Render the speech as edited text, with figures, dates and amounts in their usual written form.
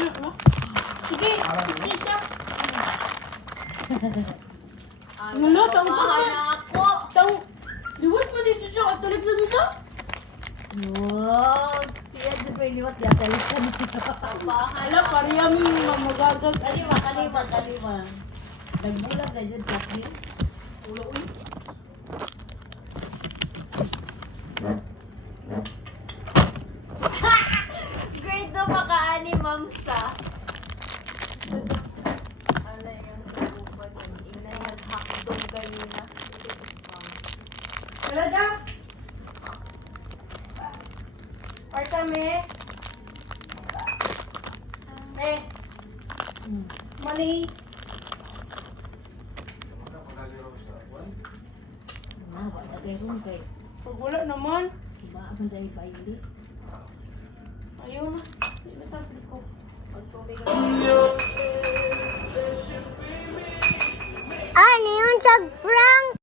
Ano ba? Sige, sige ka. Wala, tawag ka. na ako. Tawag. Liwas mo dito siya. Katalag sa misa. Wow! Siya dyan pa iliwat yata. Ala, pariyami yung magagat. Kanima. Nagbulag na dyan, Jackie. Ulo, uy. Grade 2 baka ani, mamsa. Ano yung sabupan yan? Ina naghakdong kanina. Talaga? Partame. Money. Wala kayo rin kay. Pag wala naman. Diba ako dahil baili? Ayaw na. Hindi na tabi ko. Magtubig Ano yun sa prank?